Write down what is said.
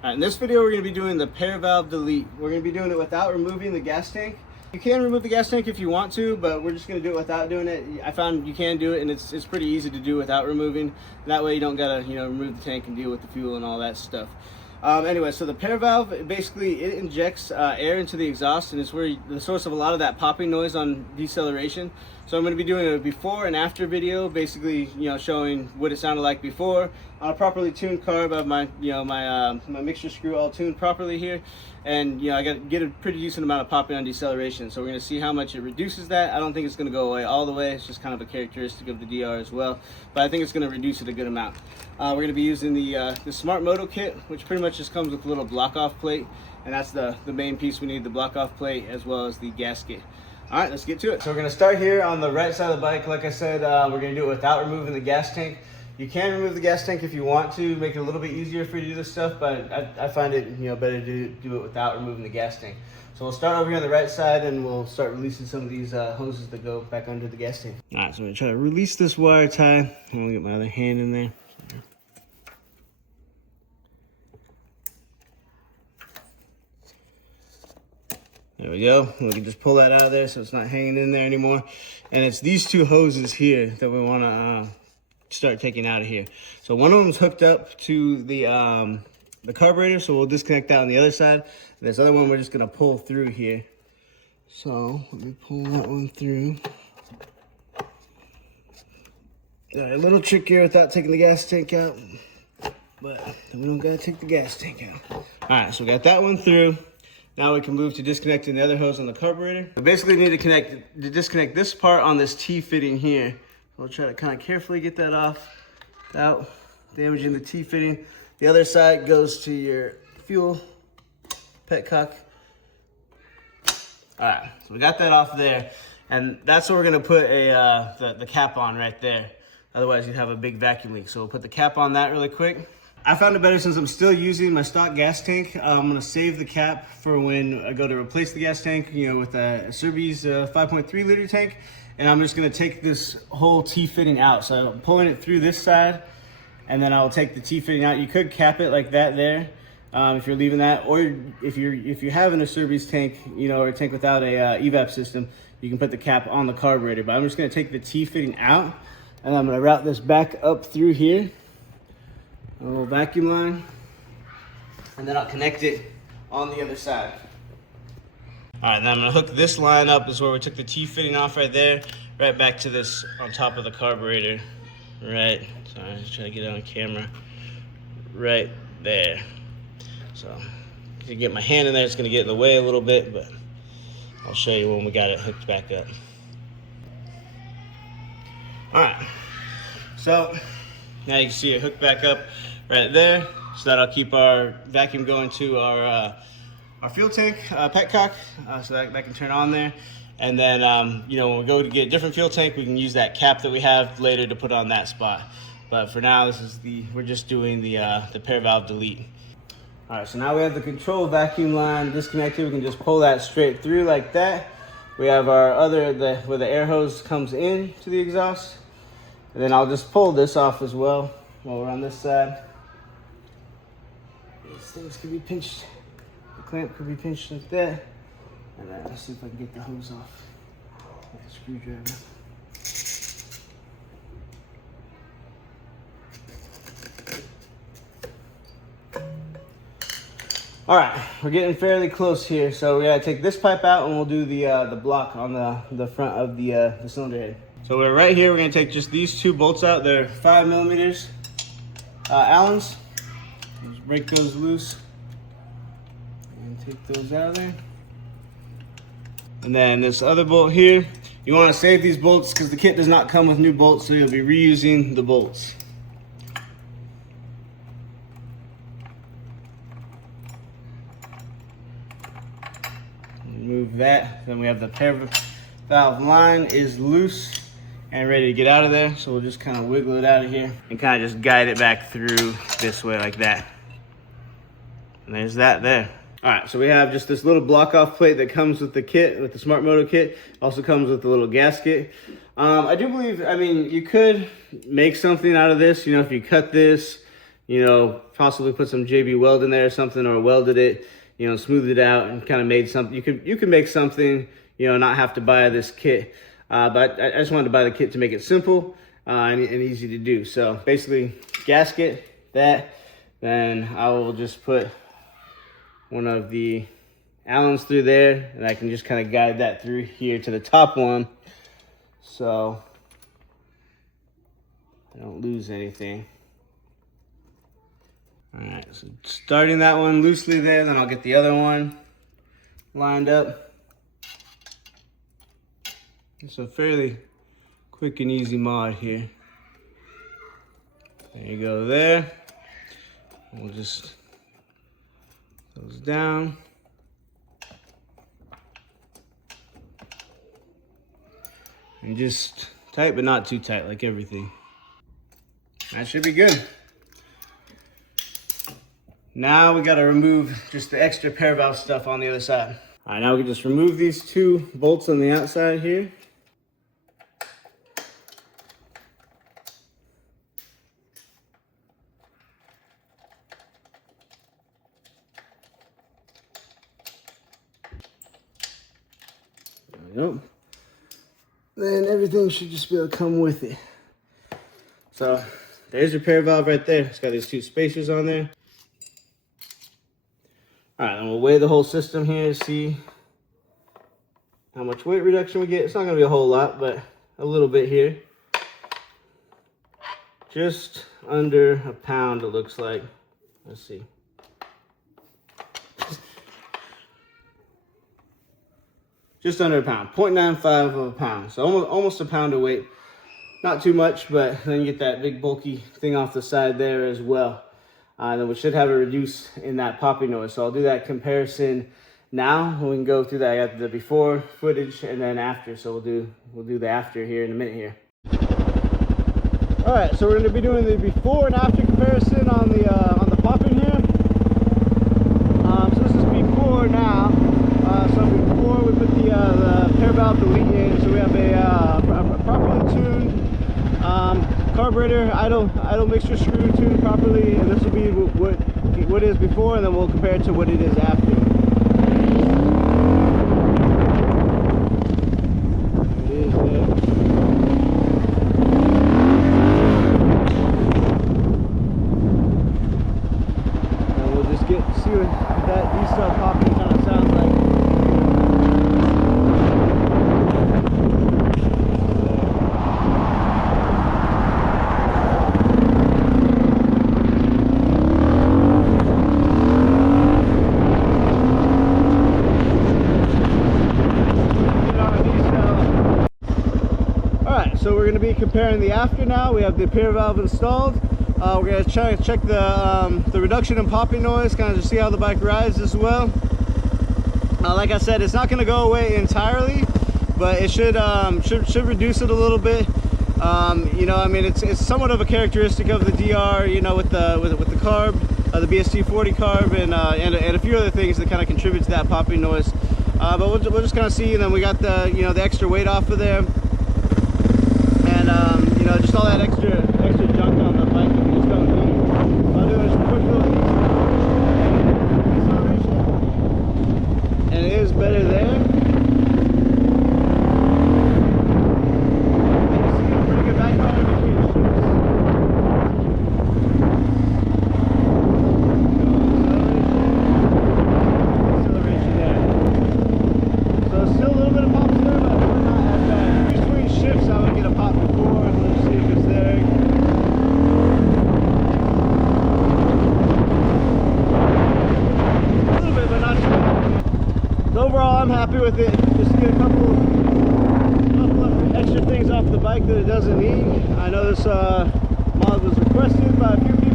Alright, in this video we're going to be doing the pair valve delete. We're going to be doing it without removing the gas tank. You can remove the gas tank if you want to, but we're just going to do it without doing it. I found you can do it, and it's pretty easy to do without removing. That way you don't got to remove the tank and deal with the fuel and all that stuff. Anyway, so the pair valve, basically it injects air into the exhaust, and it's where the source of a lot of that popping noise on deceleration. So I'm going to be doing a before and after video, basically showing what it sounded like before on a properly tuned carb. I have my my mixture screw all tuned properly here, and I got to get a pretty decent amount of popping on deceleration. So we're going to see how much it reduces that. I don't think it's going to go away all the way. It's just kind of a characteristic of the DR as well, but I think it's going to reduce it a good amount. We're going to be using the Smart Moto kit, which pretty much just comes with a little block-off plate, and that's the main piece we need, the block-off plate as well as the gasket. All right, let's get to it. So we're going to start here on the right side of the bike. Like I said, we're going to do it without removing the gas tank. You can remove the gas tank if you want to, make it a little bit easier for you to do this stuff, but I find it better to do it without removing the gas tank. So we'll start over here on the right side, and we'll start releasing some of these hoses that go back under the gas tank. All right, so I'm going to try to release this wire tie. I'm going to get my other hand in there. There we go. We can just pull that out of there so it's not hanging in there anymore. And it's these two hoses here that we want to start taking out of here. So one of them's hooked up to the carburetor, so we'll disconnect that on the other side. And this other one we're just going to pull through here. So let me pull that one through. All right, a little trickier without taking the gas tank out, but then we don't got to take the gas tank out. All right, so we got that one through. Now we can move to disconnecting the other hose on the carburetor. We basically need to disconnect this part on this T-fitting here. We'll try to kind of carefully get that off without damaging the T-fitting. The other side goes to your fuel petcock. All right, so we got that off there, and that's what we're gonna put the cap on right there. Otherwise you'd have a big vacuum leak. So we'll put the cap on that really quick. I found it better since I'm still using my stock gas tank. I'm gonna save the cap for when I go to replace the gas tank, with a Surbi's 5.3 liter tank. And I'm just gonna take this whole T-fitting out. So I'm pulling it through this side, and then I'll take the T-fitting out. You could cap it like that there, if you're leaving that, or if you're having a Surbi's tank, or a tank without a evap system, you can put the cap on the carburetor. But I'm just gonna take the T-fitting out, and I'm gonna route this back up through here. A little vacuum line, and then I'll connect it on the other side. All right, then I'm gonna hook this line up, is where we took the T-fitting off right there, right back to this on top of the carburetor. Right, sorry, I'm just trying to get it on camera. Right there. So, to get my hand in there, it's gonna get in the way a little bit, but I'll show you when we got it hooked back up. All right, so now you can see it hooked back up right there, so that'll keep our vacuum going to our fuel tank petcock, so that can turn on there. And then when we go to get a different fuel tank, we can use that cap that we have later to put on that spot. But for now, we're just doing the pair valve delete. All right, so now we have the control vacuum line disconnected. We can just pull that straight through like that. We have our where the air hose comes in to the exhaust. And then I'll just pull this off as well while we're on this side. These things can be pinched. The clamp could be pinched like that. And then let's see if I can get the hose off with a screwdriver. All right, we're getting fairly close here. So we gotta take this pipe out, and we'll do the block on the front of the cylinder head. So we're right here. We're gonna take just these two bolts out. They're 5mm Allens. Just break those loose and take those out of there. And then this other bolt here, you want to save these bolts because the kit does not come with new bolts, so you'll be reusing the bolts. Move that. Then we have the pair valve line is loose and ready to get out of there, so we'll just kind of wiggle it out of here and kind of just guide it back through this way like that. And there's that there. All right, so we have just this little block-off plate that comes with the kit, with the Smart Moto kit. Also comes with the little gasket. I do believe, you could make something out of this. If you cut this, you know, possibly put some JB Weld in there or something, or welded it, you know, smoothed it out and kind of made something. You could make something, you know, not have to buy this kit. But I just wanted to buy the kit to make it simple and easy to do. So basically, gasket, that, then I will just put one of the Allens through there, and I can just kind of guide that through here to the top one, so I don't lose anything. All right, so starting that one loosely there, then I'll get the other one lined up. It's a fairly quick and easy mod here. There you go there. We'll just close down. And just tight, but not too tight, like everything. That should be good. Now we gotta remove just the extra pair valve stuff on the other side. All right, now we can just remove these two bolts on the outside here. There we go. Then everything should just be able to come with it. So there's your pair valve right there. It's got these two spacers on there. All right, then we'll weigh the whole system here, see how much weight reduction we get. It's not gonna be a whole lot, but a little bit here. Just under a pound, it looks like. Let's see. Just under a pound, 0.95 of a pound. So almost a pound of weight. Not too much, but then you get that big bulky thing off the side there as well. Then we should have a reduce in that popping noise. So I'll do that comparison now. We can go through that. I got the before footage and then after. So we'll do the after here in a minute here. All right, so we're going to be doing the before and after comparison on the popping here. So this is before now. So before we put the pair valve delete in, so we have a properly tuned carburetor idle mixture screw tuned properly, and this will be what it is before, and then we'll compare it to what it is after. It is there. And we'll just see what that D-cell popping kind of sounds like. So we're going to be comparing the after now. We have the pair valve installed. We're going to check the reduction in popping noise, kind of just see how the bike rides as well. Like I said, it's not going to go away entirely, but it should reduce it a little bit. You know, I mean, it's somewhat of a characteristic of the DR. You know, with the carb, the BST40 carb, and a few other things that kind of contribute to that popping noise. But we'll just kind of see, and then we got the the extra weight off of there. And you know, just all that extra junk on the bike that we just don't need. I'll do a quick little acceleration, and it is better there. And you see a pretty good backfire between shifts. Acceleration there. So still a little bit of pops there, but we're not as bad. Between shifts, I would get a pop before, and let's see if it's there. A little bit, but not too much. So overall, I'm happy with it. Just to get a couple extra things off the bike that it doesn't need. I know this mod was requested by a few people.